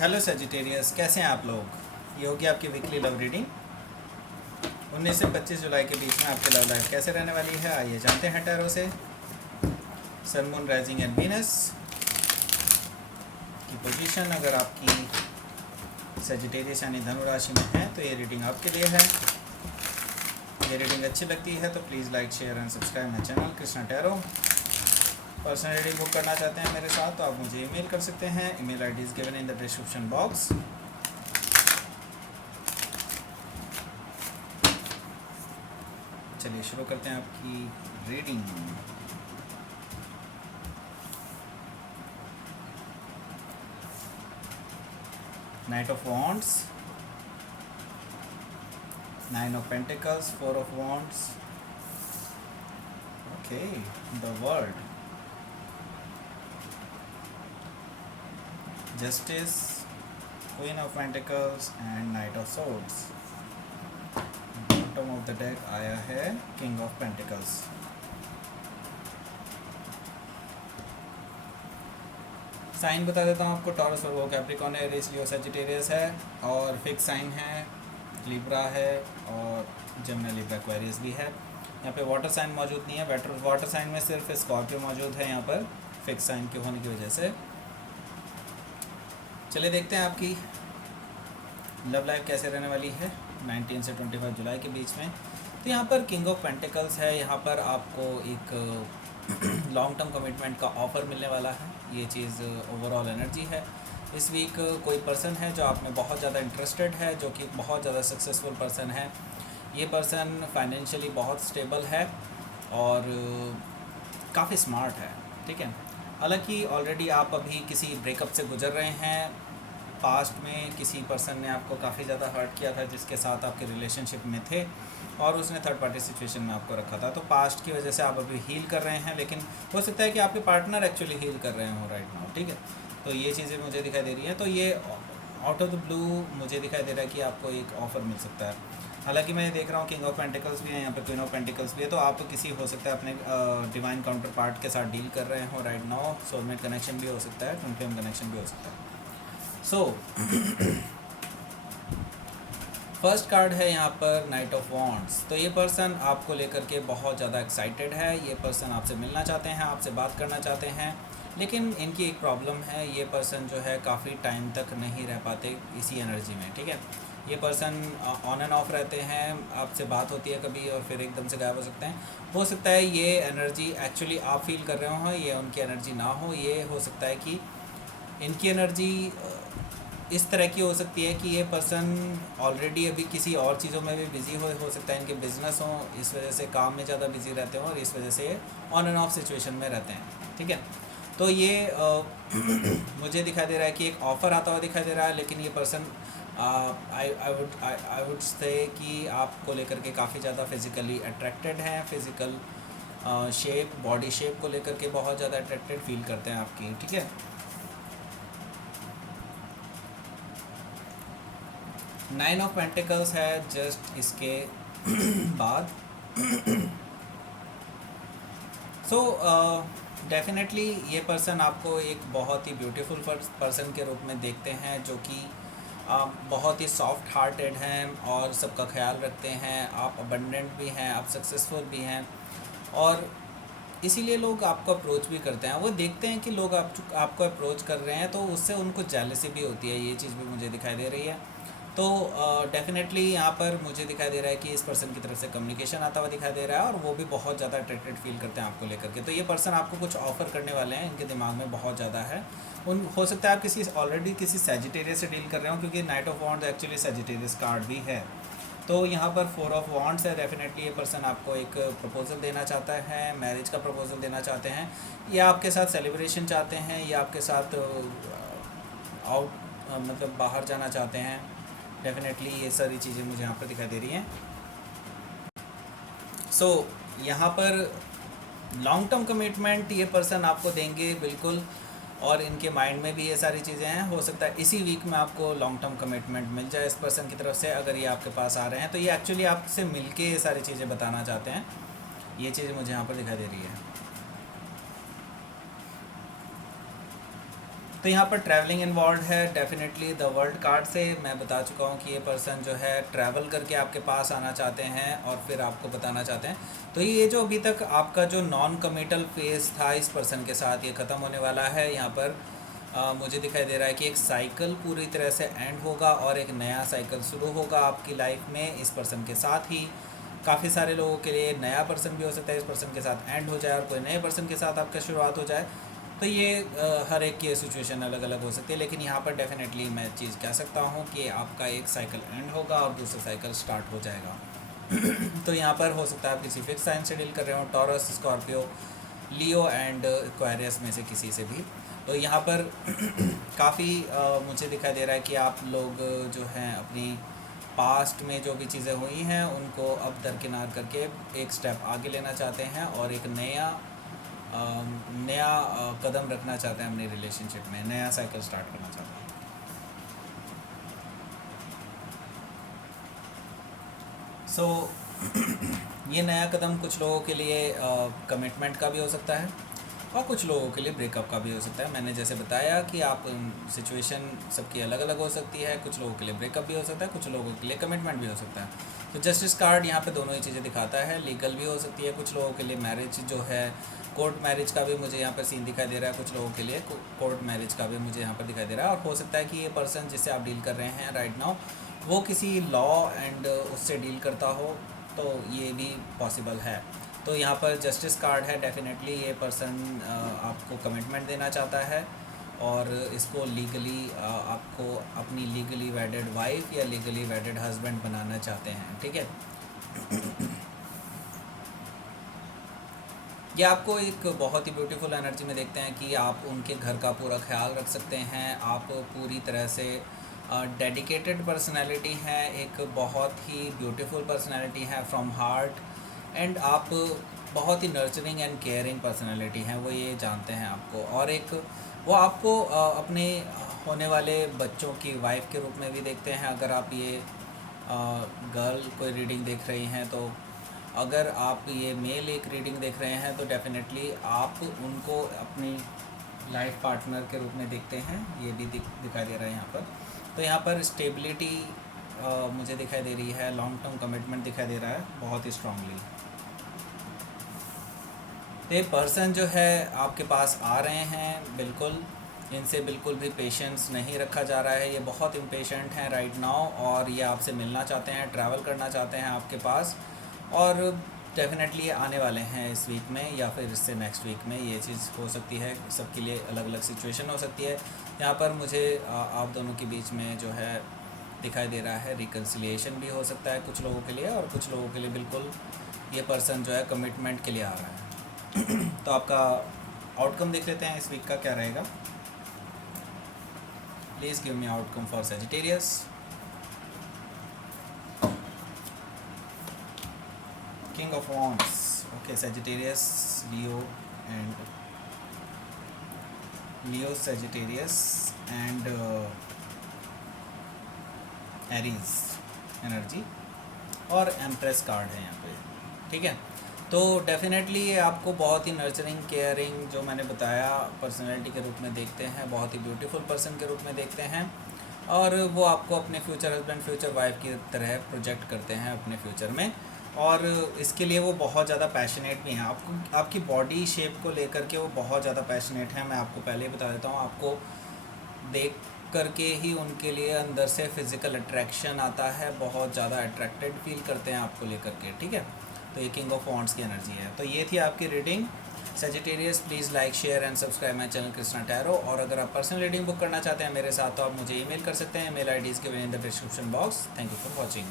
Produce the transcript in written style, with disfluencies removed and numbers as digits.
Hello Sagittarius, कैसे हैं आप लोग। ये होगी आपकी वीकली लव रीडिंग 19 से 25 जुलाई के बीच में। आपकी लव लाइफ कैसे रहने वाली है, आइए जानते हैं टैरो से। सन, मून, राइजिंग एंड वीनस की पोजीशन अगर आपकी सेजिटेरियस यानी धनु राशि में है तो ये रीडिंग आपके लिए है। ये रीडिंग अच्छी लगती है तो please like, share and subscribe my channel Krishna tarot. Personal reading book करना चाहते हैं मेरे साथ तो आप मुझे ईमेल कर सकते हैं। Email ID is given in the description box. चलिए शुरू करते हैं आपकी reading. Night of wands, 9 of pentacles, 4 of wands, okay, the world, justice, queen of pentacles and night of swords. Bottom of the deck आया है king of pentacles. Sign बता देता हूँ आपको। टॉरस, वर्गो, कैप्रिकॉर्न, एरीज, लियो, सजिटेरियस है और fix sign है, Libra है और जेमिनी, लिब्रा, एक्वेरियस भी है। यहाँ पे वाटर साइन मौजूद नहीं है। वाटर साइन में सिर्फ स्कॉर्पियो मौजूद है यहाँ पर, फिक्स साइन के होने की वजह से। चलिए देखते हैं आपकी लव लाइफ कैसे रहने वाली है 19 से 25 जुलाई के बीच में। तो यहाँ पर किंग ऑफ पेंटिकल्स है। यहाँ पर आपको एक लॉन्ग टर्म कमिटमेंट का ऑफ़र मिलने वाला है। ये चीज़ ओवरऑल एनर्जी है। इस वीक कोई पर्सन है जो आप में बहुत ज़्यादा इंटरेस्टेड है, जो कि बहुत ज़्यादा सक्सेसफुल पर्सन है। ये पर्सन फाइनेंशियली बहुत स्टेबल है और काफ़ी स्मार्ट है, ठीक है। हालांकि ऑलरेडी आप अभी किसी ब्रेकअप से गुजर रहे हैं। पास्ट में किसी पर्सन ने आपको काफ़ी ज़्यादा हर्ट किया था, जिसके साथ आपके रिलेशनशिप में थे और उसने थर्ड पार्टी सिचुएशन में आपको रखा था। तो पास्ट की वजह से आप अभी हील कर रहे हैं, लेकिन हो सकता है कि आपके पार्टनर एक्चुअली हील कर रहे हो राइट नाउ, ठीक है। तो ये चीज़ें मुझे दिखाई दे रही हैं। तो ये आउट ऑफ द ब्लू मुझे दिखाई दे रहा है कि आपको एक ऑफ़र मिल सकता है। हालांकि मैं देख रहा हूँ किंग ऑफ पेंटिकल्स भी है यहाँ पर, क्वीन ऑफ पेंटिकल्स भी है। तो आप किसी हो सकता है अपने डिवाइन काउंटर पार्ट के साथ डील कर रहे हो राइट नाउ। सोलमेट कनेक्शन भी हो सकता है, ट्विन फ्लेम कनेक्शन भी हो सकता है। सो फर्स्ट कार्ड है यहाँ पर नाइट ऑफ वॉन्ड्स। तो ये पर्सन आपको लेकर के बहुत ज़्यादा एक्साइटेड है। ये पर्सन आपसे मिलना चाहते हैं, आपसे बात करना चाहते हैं, लेकिन इनकी एक प्रॉब्लम है। ये पर्सन जो है काफ़ी टाइम तक नहीं रह पाते इसी एनर्जी में, ठीक है। ये पर्सन ऑन एंड ऑफ रहते हैं, आपसे बात होती है कभी और फिर एकदम से गायब हो सकते हैं। हो सकता है ये एनर्जी एक्चुअली आप फील कर रहे हो, ये उनकी एनर्जी ना हो। ये हो सकता है कि इनकी एनर्जी इस तरह की हो सकती है कि ये पर्सन ऑलरेडी अभी किसी और चीज़ों में भी बिज़ी हो सकता है इनके बिजनेस हो, इस वजह से काम में ज़्यादा बिज़ी रहते हो और इस वजह से ऑन एंड ऑफ सिचुएशन में रहते हैं, ठीक है। तो ये मुझे दिखाई दे रहा है कि एक ऑफ़र आता हुआ दिखाई दे रहा है, लेकिन ये पर्सन आई वुड से कि आपको लेकर के काफ़ी ज़्यादा फिज़िकली अट्रैक्टेड हैं। फिज़िकल शेप, बॉडी शेप को लेकर के बहुत ज़्यादा अट्रैक्टेड फील करते हैं आपकी, ठीक है। 9 ऑफ पेंटिकल्स है जस्ट इसके बाद। सो डेफिनेटली ये पर्सन आपको एक बहुत ही ब्यूटीफुल पर्सन के रूप में देखते हैं, जो कि बहुत ही सॉफ्ट हार्टेड हैं और सबका ख्याल रखते हैं। आप अबंडेंट भी हैं, आप सक्सेसफुल भी हैं और इसीलिए लोग आपको अप्रोच भी करते हैं। वो देखते हैं कि लोग आपको अप्रोच कर रहे हैं तो उससे उनको जेलसी भी होती है। ये चीज़ भी मुझे दिखाई दे रही है। तो डेफिनेटली यहाँ पर मुझे दिखाई दे रहा है कि इस पर्सन की तरफ से कम्युनिकेशन आता हुआ दिखाई दे रहा है और वो भी बहुत ज़्यादा अट्रैक्टेड फील करते हैं आपको लेकर के। तो ये पर्सन आपको कुछ ऑफ़र करने वाले हैं, इनके दिमाग में बहुत ज़्यादा है। हो सकता है आप ऑलरेडी किसी सेजिटेरियस से डील कर रहे हो, क्योंकि night of wands actually Sagittarius card भी है। तो यहाँ पर 4 ऑफ वॉन्ड्स है। डेफिनेटली ये पर्सन आपको एक प्रपोजल देना चाहता है, मैरिज का प्रपोजल देना चाहते हैं, या आपके साथ सेलिब्रेशन चाहते हैं, या आपके साथ मतलब बाहर जाना चाहते हैं। डेफिनेटली ये सारी चीज़ें मुझे यहाँ पर दिखाई दे रही हैं। सो यहाँ पर लॉन्ग टर्म कमिटमेंट ये पर्सन आपको देंगे बिल्कुल, और इनके माइंड में भी ये सारी चीज़ें हैं। हो सकता है इसी वीक में आपको लॉन्ग टर्म कमिटमेंट मिल जाए इस पर्सन की तरफ से। अगर ये आपके पास आ रहे हैं तो ये एक्चुअली आपसे मिलके ये सारी चीज़ें बताना चाहते हैं। ये चीज़ मुझे यहाँ पर दिखाई दे रही है। तो यहाँ पर ट्रैवलिंग इन्वॉल्व है डेफिनेटली। द वर्ल्ड कार्ड से मैं बता चुका हूँ कि ये पर्सन जो है ट्रैवल करके आपके पास आना चाहते हैं और फिर आपको बताना चाहते हैं। तो ये जो अभी तक आपका जो नॉन कमिटल फेज़ था इस पर्सन के साथ, ये ख़त्म होने वाला है। यहाँ पर मुझे दिखाई दे रहा है कि एक साइकिल पूरी तरह से एंड होगा और एक नया साइकिल शुरू होगा आपकी लाइफ में इस पर्सन के साथ ही। काफ़ी सारे लोगों के लिए नया पर्सन भी हो सकता है इस पर्सन के साथ एंड हो जाए और कोई नए पर्सन के साथ आपका शुरुआत हो जाए। तो ये हर एक की सिचुएशन अलग अलग हो सकती है, लेकिन यहाँ पर डेफिनेटली मैं चीज़ कह सकता हूँ कि आपका एक साइकिल एंड होगा और दूसरा साइकिल स्टार्ट हो जाएगा। तो यहाँ पर हो सकता है आप किसी फिक्स साइन से डील कर रहे हो, taurus, Scorpio, Leo and Aquarius में से किसी से भी। तो यहाँ पर काफ़ी मुझे दिखाई दे रहा है कि आप लोग जो हैं अपनी पास्ट में जो भी चीज़ें हुई हैं उनको अब दरकिनार करके एक स्टेप आगे लेना चाहते हैं और एक नया कदम रखना चाहते हैं अपनी रिलेशनशिप में, नया साइकिल स्टार्ट करना चाहते हैं। ये नया कदम कुछ लोगों के लिए कमिटमेंट का भी हो सकता है और कुछ लोगों के लिए ब्रेकअप का भी हो सकता है। मैंने जैसे बताया कि आप सिचुएशन सबकी अलग अलग हो सकती है, कुछ लोगों के लिए ब्रेकअप भी हो सकता है, कुछ लोगों के लिए कमिटमेंट भी हो सकता है। तो जस्टिस कार्ड यहाँ पे दोनों ही चीज़ें दिखाता है। लीगल भी हो सकती है कुछ लोगों के लिए, मैरिज जो है कोर्ट मैरिज का भी मुझे यहाँ पर सीन दिखाई दे रहा है, कुछ लोगों के लिए कोर्ट मैरिज का भी मुझे यहाँ पर दिखाई दे रहा है। और हो सकता है कि ये पर्सन जिससे आप डील कर रहे हैं राइट नाउ वो किसी लॉ एंड उससे डील करता हो, तो ये भी पॉसिबल है। तो यहाँ पर जस्टिस कार्ड है, डेफिनेटली ये पर्सन आपको कमिटमेंट देना चाहता है और इसको लीगली आपको अपनी लीगली वेडेड वाइफ या लीगली वेडेड हस्बैंड बनाना चाहते हैं, ठीक है। ये आपको एक बहुत ही ब्यूटीफुल एनर्जी में देखते हैं कि आप उनके घर का पूरा ख्याल रख सकते हैं। आप पूरी तरह से डेडिकेटेड पर्सनैलिटी हैं, एक बहुत ही ब्यूटीफुल पर्सनैलिटी है फ्रॉम हार्ट, एंड आप बहुत ही नर्चरिंग एंड केयरिंग पर्सनैलिटी हैं, वो ये जानते हैं आपको। और एक वो आपको अपने होने वाले बच्चों की वाइफ के रूप में भी देखते हैं। अगर आप ये गर्ल कोई रीडिंग देख रही हैं, तो अगर आप ये मेल एक रीडिंग देख रहे हैं तो डेफिनेटली आप उनको अपनी लाइफ पार्टनर के रूप में देखते हैं, ये भी दिखाई दे रहा है यहाँ पर। तो यहाँ पर स्टेबिलिटी मुझे दिखाई दे रही है, लॉन्ग टर्म कमिटमेंट दिखाई दे रहा है बहुत ही स्ट्रांगली। ये पर्सन जो है आपके पास आ रहे हैं, बिल्कुल इनसे बिल्कुल भी पेशेंस नहीं रखा जा रहा है, ये बहुत इम्पेशेंट हैं राइट नाउ और ये आपसे मिलना चाहते हैं, ट्रैवल करना चाहते हैं आपके पास, और डेफिनेटली ये आने वाले हैं इस वीक में या फिर इससे नेक्स्ट वीक में। ये चीज़ हो सकती है, सबके लिए अलग अलग सिचुएशन हो सकती है। यहाँ पर मुझे आप दोनों के बीच में जो है दिखाई दे रहा है रिकन्सिलिएशन भी हो सकता है कुछ लोगों के लिए, और कुछ लोगों के लिए बिल्कुल ये पर्सन जो है कमिटमेंट के लिए आ रहा है। तो आपका आउटकम देख लेते हैं इस वीक का क्या रहेगा। Please give me outcome for Sagittarius. King of wands, okay, Sagittarius, Leo Sagittarius and Aries energy, और एम्प्रेस कार्ड है यहाँ पे, ठीक है। तो डेफिनेटली ये आपको बहुत ही नर्चरिंग केयरिंग जो मैंने बताया पर्सनैलिटी के रूप में देखते हैं, बहुत ही ब्यूटीफुल पर्सन के रूप में देखते हैं, और वो आपको अपने फ्यूचर हस्बैंड फ्यूचर वाइफ की तरह प्रोजेक्ट करते हैं अपने फ्यूचर में, और इसके लिए वो बहुत ज़्यादा पैशनेट भी हैं। आपको आपकी बॉडी शेप को लेकर के वो बहुत ज़्यादा पैशनेट हैं। मैं आपको पहले ही बता देता हूँ, आपको देख करके ही उनके लिए अंदर से फिज़िकल अट्रैक्शन आता है, बहुत ज़्यादा अट्रैक्टेड फील करते हैं आपको लेकर के, ठीक है। तो ये किंग ऑफ वॉन्ड्स की एनर्जी है। तो ये थी आपकी reading Sagittarius. Please like share and subscribe my channel Krishna tarot. और अगर आप पर्सनल रीडिंग बुक करना चाहते हैं मेरे साथ तो आप मुझे ईमेल कर सकते हैं, mail ID is given in the description box. Thank you for watching.